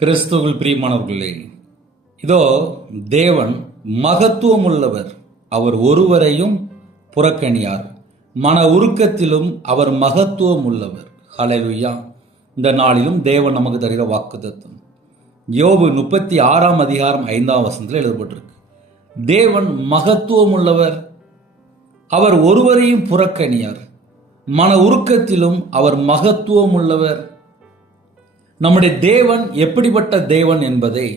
கிறிஸ்துவில் பிரியமானவர்களே, இதோ தேவன் மகத்துவம் உள்ளவர், அவர் ஒருவரையும் புறக்கணியார். மன உருக்கத்திலும் அவர் மகத்துவம் உள்ளவர். ஹல்லேலூயா. இந்த நாளிலும் தேவன் நமக்கு தருகிற வாக்குத்தத்தம் யோபு 36 அதிகாரம் 5 வசனத்தில் எழுதப்பட்டிருக்கு. தேவன் மகத்துவம் உள்ளவர், அவர் ஒருவரையும் புறக்கணியார். மன உருக்கத்திலும் அவர் மகத்துவம் உள்ளவர். நம்முடைய தேவன் எப்படிப்பட்ட தேவன் என்பதை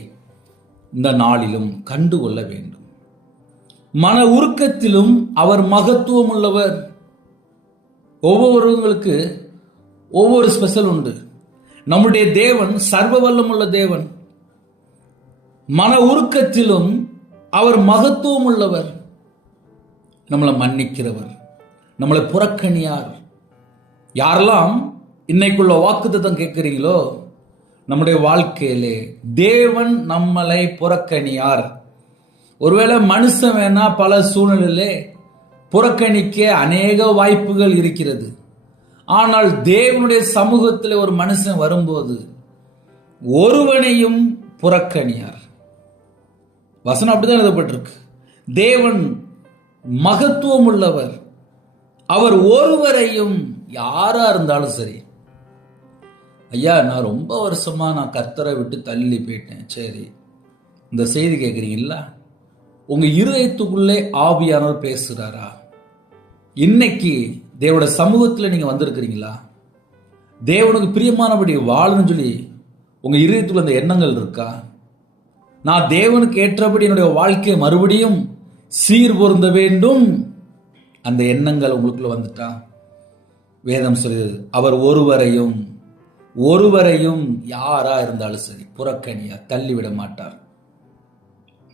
இந்த நாளிலும் கண்டுகொள்ள வேண்டும். மன உருக்கத்திலும் அவர் மகத்துவம் உள்ளவர். ஒவ்வொருவங்களுக்கு ஒவ்வொரு ஸ்பெஷல் உண்டு. நம்முடைய தேவன் சர்வ வல்லமுள்ள தேவன். மன உருக்கத்திலும் அவர் மகத்துவம் உள்ளவர். நம்மளை மன்னிக்கிறவர், நம்மளை புறக்கணியார். யாரெல்லாம் இன்னைக்குள்ள வாக்குத்தத்தம் கேட்கிறீங்களோ, நம்முடைய வாழ்க்கையிலே தேவன் நம்மளை புறக்கணியார். ஒருவேளை மனுஷன் வேணா பல சூழ்நிலையிலே புறக்கணிக்க அநேக வாய்ப்புகள் இருக்கிறது. ஆனால் தேவனுடைய சமூகத்தில் ஒரு மனுஷன் வரும்போது ஒருவனையும் புறக்கணியார். வசனம் அப்படிதான் எழுதப்பட்டிருக்கு. தேவன் மகத்துவம் உள்ளவர், அவர் ஒருவரையும், யாரா இருந்தாலும் சரி. ஐயா, நான் ரொம்ப வருஷமா நான் கர்த்தரை விட்டு தள்ளி போயிட்டேன். சரி, இந்த செய்தி கேட்குறீங்களா? உங்க இருதயத்துக்குள்ளே ஆவியானவர் பேசுறாரா? இன்னைக்கு தேவனோட சமூகத்தில் நீங்க வந்திருக்கிறீங்களா? தேவனுக்கு பிரியமானபடி வாழணும்னு சொல்லி உங்க இருதயத்துக்குள்ள அந்த எண்ணங்கள் இருக்கா? நான் தேவனுக்கு ஏற்றபடி என்னுடைய வாழ்க்கையை மறுபடியும் சீர் பொருந்த வேண்டும், அந்த எண்ணங்கள் உங்களுக்குள்ள வந்துட்டா, வேதம் சொல்லுது அவர் ஒருவரையும் யாரா இருந்தாலும் சரி புறக்கணியா தள்ளிவிட மாட்டார்.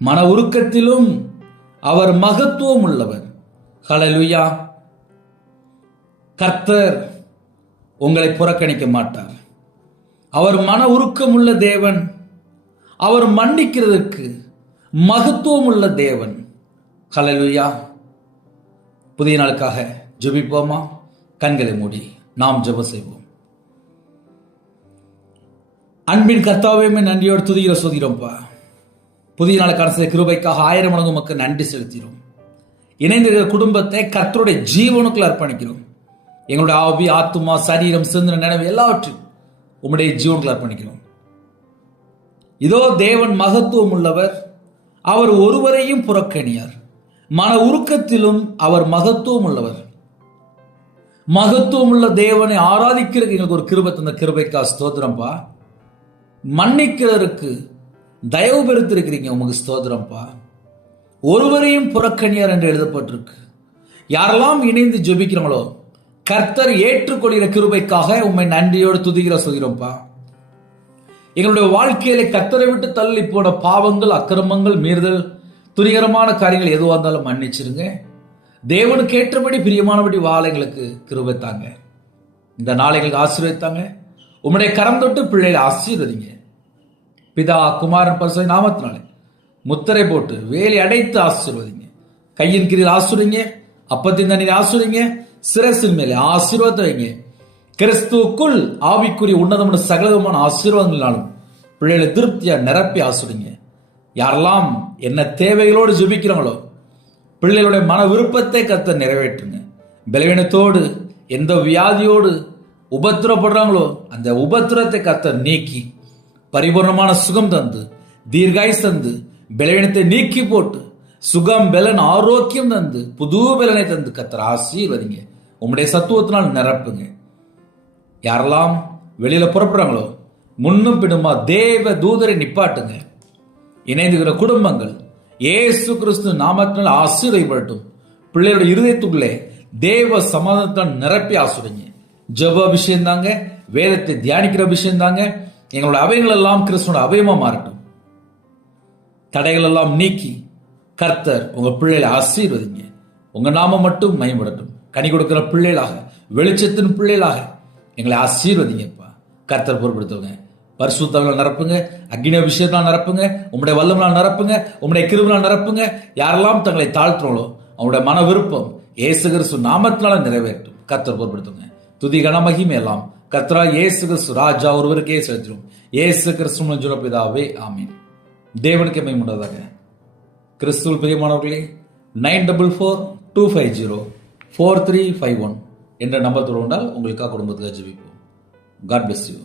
மன உருக்கத்திலும் அவர் மகத்துவம் உள்ளவர். ஹல்லேலூயா. கர்த்தர் உங்களை புறக்கணிக்க மாட்டார். அவர் மன உருக்கம் உள்ள தேவன். அவர் மன்னிக்கிறதுக்கு மகத்துவம் உள்ள தேவன். ஹல்லேலூயா. புதிய நாளுக்காக ஜெபிப்போமா? கண்களை மூடி நாம் ஜெபம் செய்வோம். அன்பின் கர்த்தாவே, நன்றியோடு துதிகிற சோதிரோம்ப்பா. புதிய நாளுக்கான செய்த கிருபைக்காக 1000 மடங்கு உமக்கு நன்றி செலுத்தினோம். இணைந்திருக்கிற குடும்பத்தை கர்த்தருடைய ஜீவனுக்குள் அர்ப்பணிக்கிறோம். எங்களுடைய ஆவி, ஆத்துமா, சரீரம், சிந்தனை, நினைவு எல்லாவற்றையும் உம்முடைய ஜீவனுக்குள் அர்ப்பணிக்கிறோம். இதோ தேவன் மகத்துவம் உள்ளவர், அவர் ஒருவரையும் புறக்கணியார். மன உருக்கத்திலும் அவர் மகத்துவம் உள்ளவர். மகத்துவம் உள்ள தேவனை ஆராதிக்கிறதுக்கு எங்களுக்கு ஒரு கிருபை தந்த கிருபைக்கா ஸ்தோத்திரம்பா. மன்னிக்கிறதுக்கு தயவு பெருத்திருக்கிறீங்க, உமக்கு ஸ்தோத்திரம்பா. ஒருவரையும் புறக்கணியார் என்று எழுதப்பட்டிருக்கு. யாரெல்லாம் இணைந்து ஜெபிக்கிறாங்களோ கர்த்தர் ஏற்றுக்கொள்கிற கிருபைக்காக உண்மை நன்றியோடு துதிக்கிற சொல்கிறோம்ப்பா. எங்களுடைய வாழ்க்கையில கர்த்தரை விட்டு தள்ளி போன பாவங்கள், அக்கிரமங்கள், மீறுதல், துணிகரமான காரியங்கள் எதுவாக இருந்தாலும் மன்னிச்சிருங்க. தேவனுக்கு ஏற்றபடி பிரியமானபடி வாழ எங்களுக்கு கிருபை தாங்க. இந்த நாளை எங்களுக்கு ஆசீர்வதித்தாங்க. உம்முடைய கரம் தொட்டு பிள்ளைகளை ஆசீர்வதிங்க. பிதா, குமாரன், பரிசுத்த நாமத்தினாலே முத்திரை போட்டு வேலி அடைத்து ஆசீர்வதிங்க. கையின் கீழில் ஆசீர்வதிங்க, அப்பத்தின் தண்ணீர் ஆசீர்வதிங்க, சிரசின் மேலே ஆசீர்வாதத்தை வைங்க. கிறிஸ்துவுக்குள் ஆவிக்குரிய உன்னதமான சகலமான ஆசீர்வாதங்களாலும் பிள்ளைகளை திருப்தியா நிரப்பி ஆசீர்வதிங்க. யாரெல்லாம் என்ன தேவைகளோடு ஜெபிக்கிறாங்களோ பிள்ளைகளுடைய மன விருப்பத்தை கர்த்தர் நிறைவேற்றுங்க. பலவீனத்தோடு, எந்த வியாதியோடு உபத்திரப்படுறாங்களோ அந்த உபத்திரத்தை கர்த்தர் நீக்கி பரிபூர்ணமான சுகம் தந்து, தீர்காயுசு தந்து, பலவீனத்தை நீக்கி போட்டு சுகம், பலன், ஆரோக்கியம் தந்து, புது பலனை தந்து கர்த்தர் ஆசீர்வதிங்க. உம்முடைய சத்துவத்தினால் நிரப்புங்க. யாரெல்லாம் வெளியில புறப்படுறாங்களோ முன்னும் பின்னுமா தேவ தூதரை நிப்பாட்டுங்க. இணைந்துகிற குடும்பங்கள் இயேசு கிறிஸ்து நாமத்தினால் ஆசீர்வதிக்கப்படட்டும். பிள்ளையோட இருதயத்துக்குள்ளே தேவ சமாதானத்தால் நிரப்பி ஆசீர்வதிங்க. ஜெப அபிஷேகம் தாங்க, வேதத்தை தியானிக்கிற அபிஷேகம் தாங்க. எங்களோட அவைகள் எல்லாம் கிறிஸ்துவோட அபயமா மாறட்டும். தடைகள் எல்லாம் நீக்கி கர்த்தர் உங்க பிள்ளைகளை ஆசீர்வதிங்க. உங்க நாமம் மட்டும் மகிமைப்படட்டும். கனி கொடுக்கிற பிள்ளைகளாக, வெளிச்சத்தின் பிள்ளைகளாக எங்களை ஆசீர்வதிங்கப்பா. கர்த்தர் பொறுப்படுத்துவங்க. பரிசுத்தவங்களை நிரப்புங்க, அக்னி அபிஷேகத்தால் நிரப்புங்க, உம்முடைய வல்லமையால் நிரப்புங்க, உம்முடைய கிருபையால் நிரப்புங்க. யாரெல்லாம் தங்களை தாழ்த்துறாங்களோ அவங்களுடைய மன விருப்பம் இயேசு கிறிஸ்து நாமத்தினால நிறைவேற்றும். கர்த்தர் பொறுப்படுத்துங்க. துதி கன மகிமை எல்லாம் கர்த்தரா இயேசு கிறிஸ்து ராஜா ஒருவருக்கே செலுத்திடும். இயேசு கிறிஸ்துவின் ஜெப பிதாவே, ஆமீன். தேவனுக்கு மகிமை உண்டாவதாக. கிறிஸ்துவில் பிரியமானவர்களே, 9442504351 என்ற நம்பர் தொடர்ந்தால் உங்களுக்காக குடும்பத்துக்காக ஜெபிப்போம். God bless you.